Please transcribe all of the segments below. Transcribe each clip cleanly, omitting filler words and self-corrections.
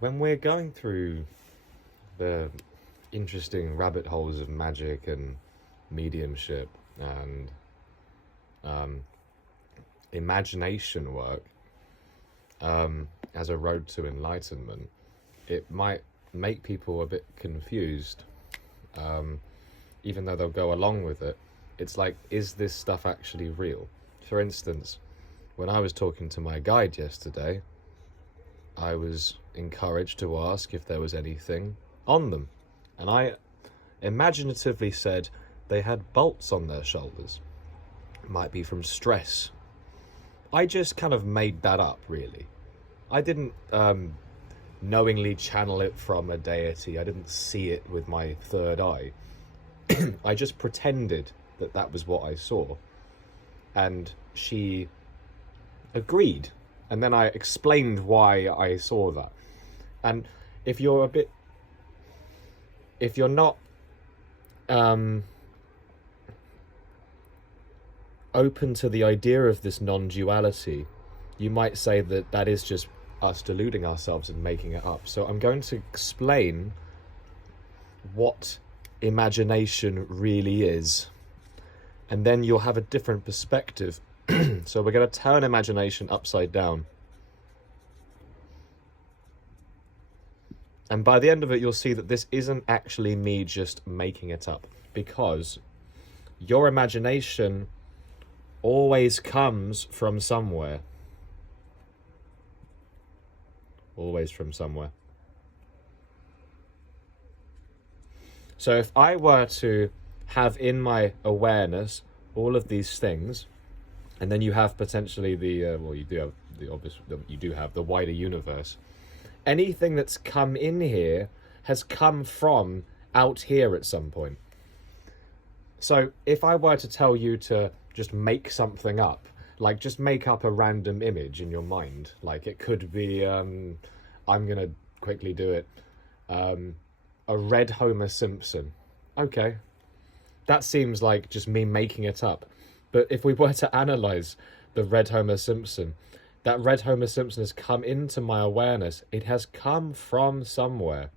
when we're going through the interesting rabbit holes of magic and mediumship and um, imagination work as a road to enlightenment, it might make people a bit confused, even though they'll go along with it. It's like, is this stuff actually real? For instance, when I was talking to my guide yesterday, I was encouraged to ask if there was anything on them. And I imaginatively said they had bolts on their shoulders. Might be from stress. I just kind of made that up, really. I didn't knowingly channel it from a deity. I didn't see it with my third eye. I just pretended that that was what I saw. And she agreed. And then I explained why I saw that. And if you're not open to the idea of this non-duality, you might say that that is just us deluding ourselves and making it up. So I'm going to explain what imagination really is, and then you'll have a different perspective. So we're going to turn imagination upside down. And by the end of it, you'll see that this isn't actually me just making it up, because your imagination always comes from somewhere. Always from somewhere. So if I were to have in my awareness all of these things, and then you have potentially the you do have the obvious, you do have the wider universe. Anything that's come in here has come from out here at some point. So if I were to tell you to just make something up, like just make up a random image in your mind, like it could be, I'm gonna quickly do it, a red Homer Simpson. Okay, that seems like just me making it up. But if we were to analyze the red Homer Simpson, that red Homer Simpson has come into my awareness. It has come from somewhere.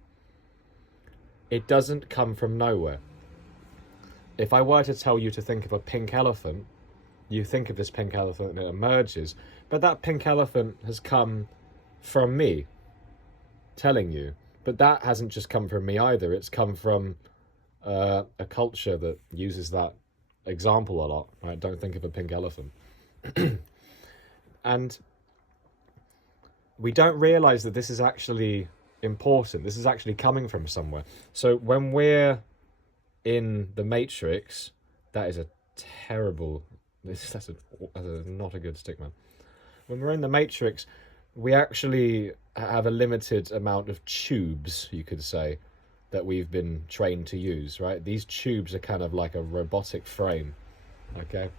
It doesn't come from nowhere. If I were to tell you to think of a pink elephant, you think of this pink elephant and it emerges, but that pink elephant has come from me telling you. But that hasn't just come from me either. It's come from a culture that uses that example a lot, right? Don't think of a pink elephant. And we don't realize that this is actually important. This is actually coming from somewhere. So when we're in the Matrix, that is a terrible, that's not a good stick, man. When we're in the Matrix, we actually have a limited amount of tubes, you could say, that we've been trained to use, right? These tubes are kind of like a robotic frame, okay?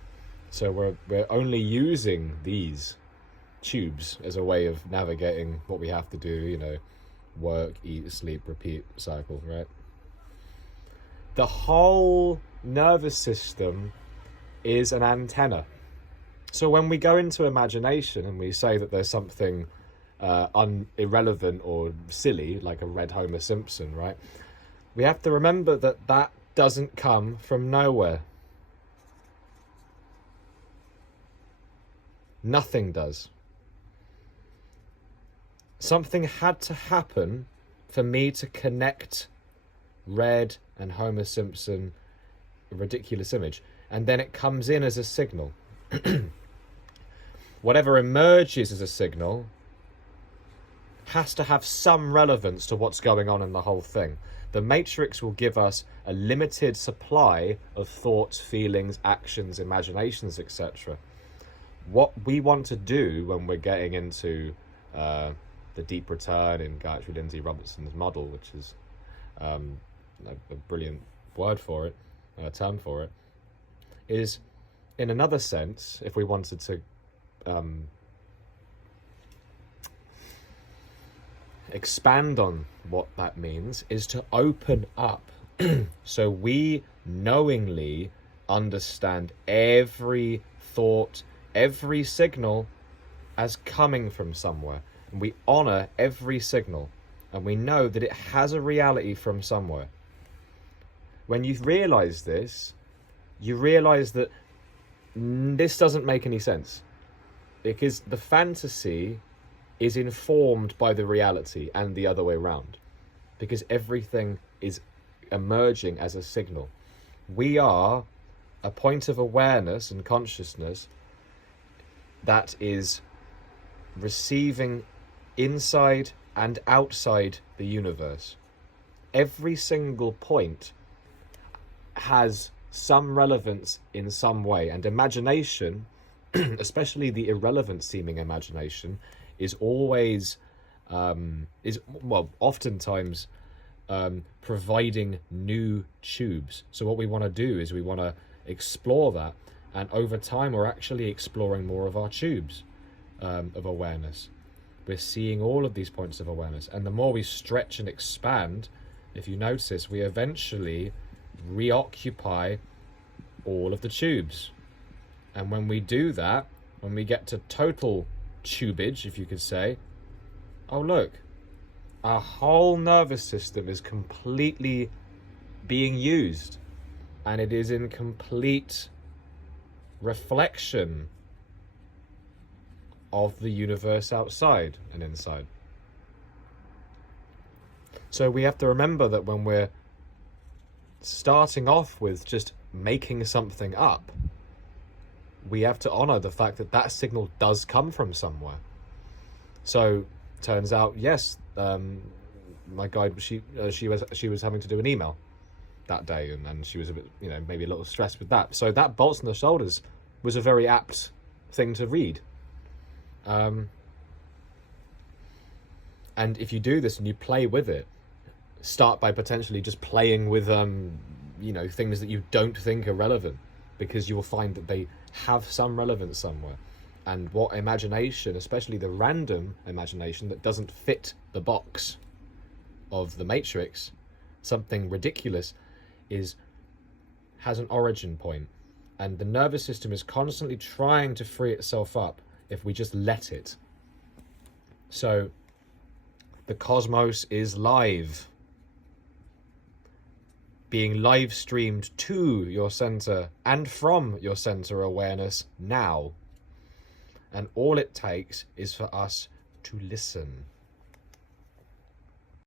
So we're only using these tubes as a way of navigating what we have to do, you know, work, eat, sleep, repeat cycle, right? The whole nervous system is an antenna. So when we go into imagination and we say that there's something irrelevant or silly, like a red Homer Simpson, right? We have to remember that that doesn't come from nowhere. Nothing does. Something had to happen for me to connect red and Homer Simpson, a ridiculous image, and then it comes in as a signal. Whatever emerges as a signal has to have some relevance to what's going on in the whole thing. The Matrix will give us a limited supply of thoughts, feelings, actions, imaginations, etc. What we want to do when we're getting into the deep return in Gayatri Lindsay Robertson's model, which is a brilliant word for it, term for it, is, in another sense, if we wanted to expand on what that means, is to open up so we knowingly understand every thought, every signal as coming from somewhere, and we honor every signal. and we know that it has a reality from somewhere. When you realize this, you realize that this doesn't make any sense, because the fantasy is informed by the reality and the other way around, because everything is emerging as a signal. We are a point of awareness and consciousness that is receiving inside and outside the universe. Every single point has some relevance in some way, and imagination, especially the irrelevant seeming imagination, is always oftentimes providing new tubes. So what we want to do is we want to explore that, and over time we're actually exploring more of our tubes of awareness. We're seeing all of these points of awareness, and the more we stretch and expand, if you notice, we eventually reoccupy all of the tubes. And when we do that, when we get to total tubage, if you could say, oh look, our whole nervous system is completely being used, and it is in complete reflection of the universe outside and inside. So we have to remember that when we're starting off with just making something up, we have to honor the fact that that signal does come from somewhere. So turns out, yes, my guide, she was having to do an email that day, and she was a bit, maybe a little stressed with that. So that bolts on the shoulders was a very apt thing to read. And if you do this and you play with it, start by potentially just playing with things that you don't think are relevant, because you will find that they have some relevance somewhere. And what imagination, especially the random imagination that doesn't fit the box of the matrix, something ridiculous, has an origin point, and the nervous system is constantly trying to free itself up if we just let it. So the cosmos is live, being live streamed to your center and from your center awareness now. And all it takes is for us to listen.